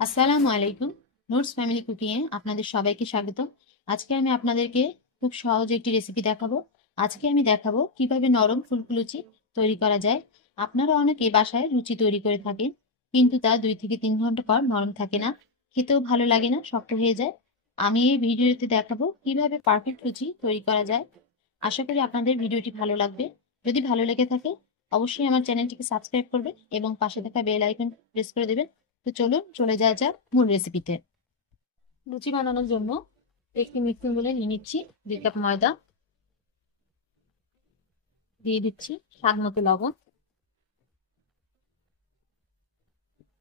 আসসালামু আলাইকুম। নুটস family cooking এ আপনাদের সবাইকে স্বাগত। আজকে আমি আপনাদেরকে খুব সহজ একটি রেসিপি দেখাবো। আজকে আমি দেখাবো কিভাবে নরম ফুলকো লুচি তৈরি করা যায়। আপনারা অনেকে বাসায় লুচি তৈরি করে থাকেন, কিন্তু তা 2 থেকে 3 ঘন্টা পর নরম থাকে না, খেতেও ভালো লাগে না, শক্ত হয়ে যায়। আমি এই ভিডিওতে দেখাবো কিভাবে পারফেক্ট লুচি তৈরি করা যায়। আশা করি আপনাদের ভিডিওটি ভালো লাগবে। যদি ভালো লেগে থাকে অবশ্যই আমার চ্যানেলটিকে সাবস্ক্রাইব করবেন এবং পাশে থাকা বেল আইকন প্রেস করে দেবেন। তো চলুন চলে যাওয়া যাক মূল রেসিপিতে। লুচি বানানোর জন্য একটি মিক্সিং বলে নিয়ে নিচ্ছি 2 কাপ ময়দা, দিয়ে দিচ্ছি স্বাদ মতো লবণ,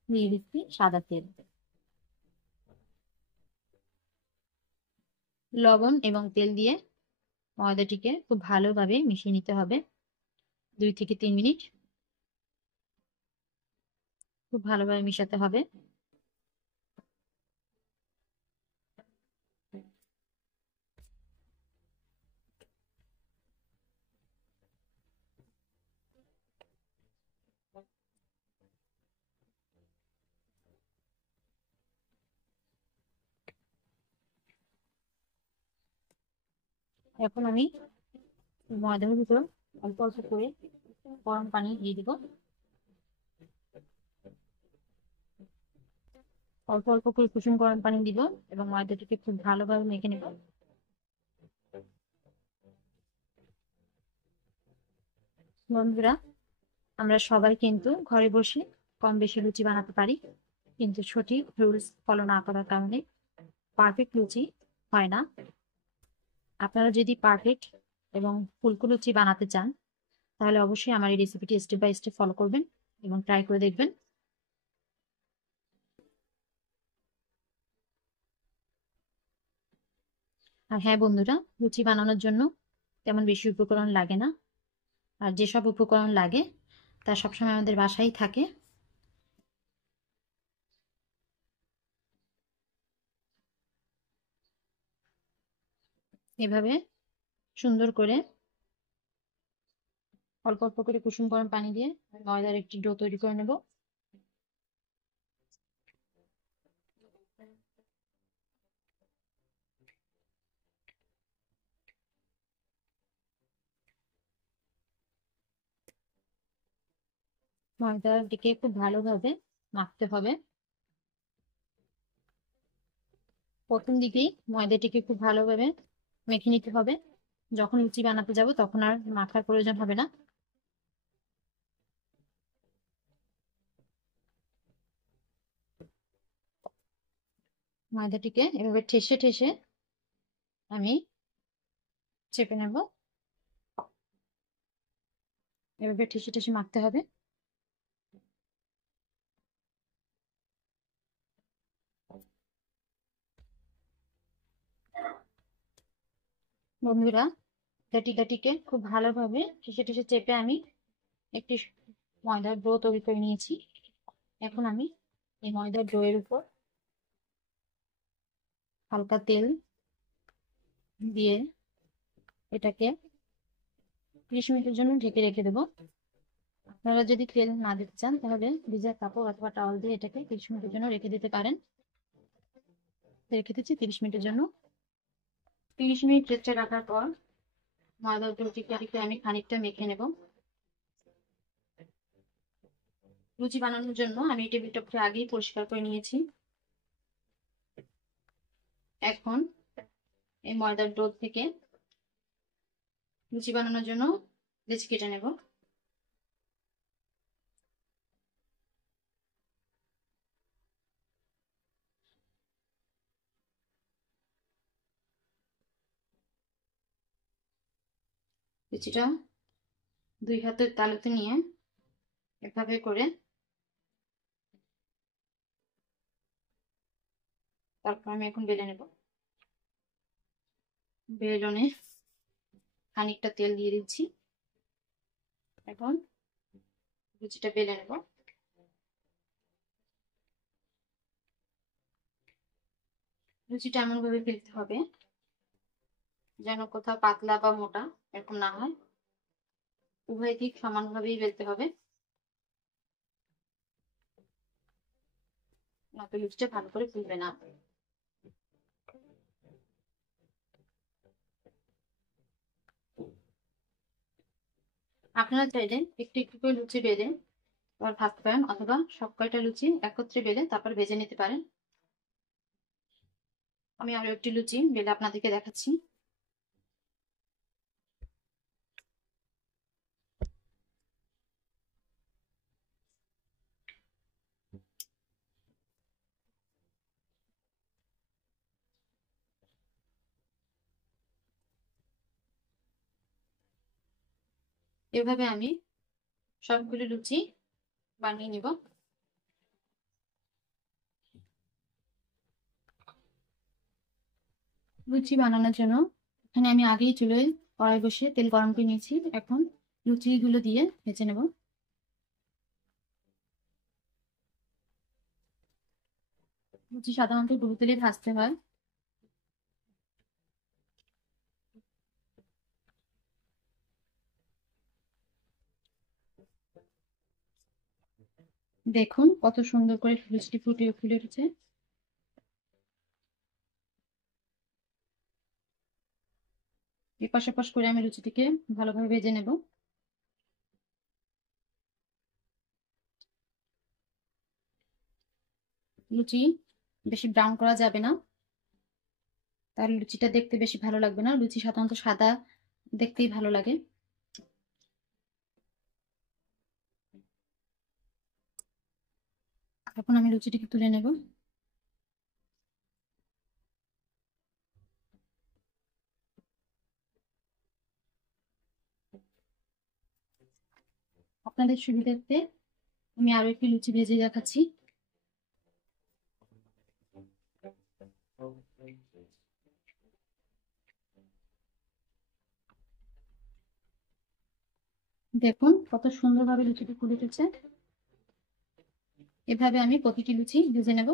দিয়ে দিচ্ছি সাদা তেল। লবণ এবং তেল দিয়ে ময়দাটিকে খুব ভালোভাবে মিশিয়ে নিতে হবে 2 থেকে 3 মিনিট। খুব ভালোভাবে মিশাতে হবে। এখন আমি ময়দার ভিতর অল্প অল্প করে গরম পানি দিয়ে দিব। অল্প অল্প করে কুসুম গরম পানি দিব এবং ময়দাটিকে খুব ভালোভাবে মেখে নেব। বন্ধুরা, আমরা সবাই কিন্তু ঘরে বসে কম বেশি লুচি বানাতে পারি, কিন্তু সঠিক রুলস ফলো না করার কারণে পারফেক্ট লুচি হয় না। আপনারা যদি পারফেক্ট এবং ফুলকো লুচি বানাতে চান তাহলে অবশ্যই আমার এই রেসিপিটি স্টেপ বাই স্টেপ ফলো করবেন এবং ট্রাই করে দেখবেন। আর হ্যাঁ বন্ধুরা, লুচি বানানোর জন্য তেমন বেশি উপকরণ লাগে না। আর যেসব উপকরণ লাগে তা সবসময় আমাদের বাসায় থাকে। এভাবে সুন্দর করে অল্প অল্প করে কুসুম গরম পানি দিয়ে ময়দার একটি ডো তৈরি করে নেব। ময়দাটিকে খুব ভালোভাবে মাখতে হবে। প্রথম দিকেই ময়দাটিকে খুব ভালোভাবে মেখে নিতে হবে। যখন লুচি বানাতে যাব তখন আর মাখার প্রয়োজন হবে না। ময়দাটিকে এভাবে ঠেসে ঠেসে আমি চেপে নেব। এভাবে ঠেসে ঠেসে মাখতে হবে। বন্ধুরা, ডাটিকে খুব ভালোভাবে ঠেসে ঠেসে চেপে আমি একটি ময়দার ডো তৈরি করে নিয়েছি। এখন আমি এই ময়দার ডো এর উপর হালকা তেল দিয়ে এটাকে 30 মিনিটের জন্য ঢেকে রেখে দেবো। আপনারা যদি তেল না দিতে চান তাহলে ভিজা কাপড় অথবা টাওয়াল দিয়ে এটাকে 30 মিনিটের জন্য রেখে দিতে পারেন। রেখে দিচ্ছি 30 মিনিটের জন্য। 30 মিনিট রেস্টে রাখার পর ময়দার ডোটিকে আমি খানিকটা মেখে নেব। লুচি বানানোর জন্য আমি এই টেবিল টপকে আগেই পরিষ্কার করে নিয়েছি। এখন এই ময়দার ডো থেকে লুচি বানানোর জন্য লেচি কেটে নেব। লুচিটা 2 হাতের তালুতে নিয়ে এভাবে করে তারপর আমি এখন বেলে নেব। বেলনে খানিকটা তেল দিয়ে দিচ্ছি। এখন লুচিটা বেলে নেব। লুচিটা এমন ভাবে বেলতে হবে যেন কোথাও পাতলা বা মোটা এরকম না হয়, উভয় দিক সমানভাবেই বেলতে হবে। নয়তো লুচিটা ভালো করে ফুলবে না। আপনারা চাইলে একটু একটু করে লুচি বেলে আবার ভাজতে পারেন, অথবা সব কয়টা লুচি একত্রে বেলে তারপর ভেজে নিতে পারেন। আমি আরো একটি লুচি বেলে আপনাদেরকে দেখাচ্ছি। এভাবে আমি সবগুলো লুচি বানিয়ে নিব। লুচি বানানোর জন্য এখানে আমি আগেই চুলোয় কড়াই বসিয়ে তেল গরম করে নিয়েছি। এখন লুচিগুলো দিয়ে ভেজে নেব। লুচি সাধারণত ডুবো তেলে ভাজতে হয়। দেখুন কত সুন্দর করে লুচিটি ফুটিয়ে ফুলে উঠেছে। এপাশ এপাশ করে আমি লুচিটিকে ভালোভাবে ভেজে নেব। লুচি বেশি ব্রাউন করা যাবে না, তাহলে লুচিটা দেখতে বেশি ভালো লাগবে না। লুচি সাধারণত সাদা দেখতেই ভালো লাগে। এখন আমি লুচিটিকে তুলে নেব। আপনাদের সুবিধার্থে আমি আরো একটি লুচি ভেজে দেখাচ্ছি। দেখুন কত সুন্দরভাবে লুচিটি ফুলে উঠেছে। এভাবে আমি প্রতিটি লুচি ভেজে নেব।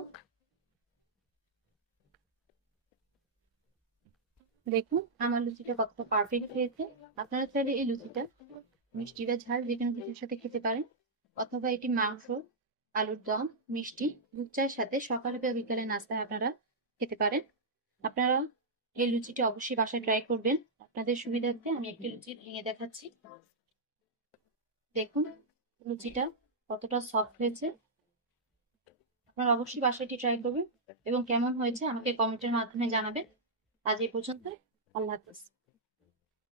দেখুন আমার লুচিটা কতটা পারফেক্ট হয়েছে। আপনারা চাইলে এই লুচিটা মিষ্টি বা ঝাল যে কোনো কিছুর সাথে খেতে পারেন, অথবা এটি মাংস, আলুর দম, মিষ্টি, দুধ চায়ের সাথে সকালে বা বিকালে নাস্তায় আপনারা খেতে পারেন। আপনারা এই লুচিটি অবশ্যই বাসায় ট্রাই করবেন। আপনাদের সুবিধার্থে আমি একটি লুচি ভেঙে দেখাচ্ছি। দেখুন লুচিটা কতটা সফট হয়েছে। আপনারা অবশ্যই বাসায় এটি ট্রাই করবেন এবং কেমন হয়েছে আমাকে কমেন্টের মাধ্যমে জানাবেন। আজ এই পর্যন্ত। আল্লাহ হাফেজ।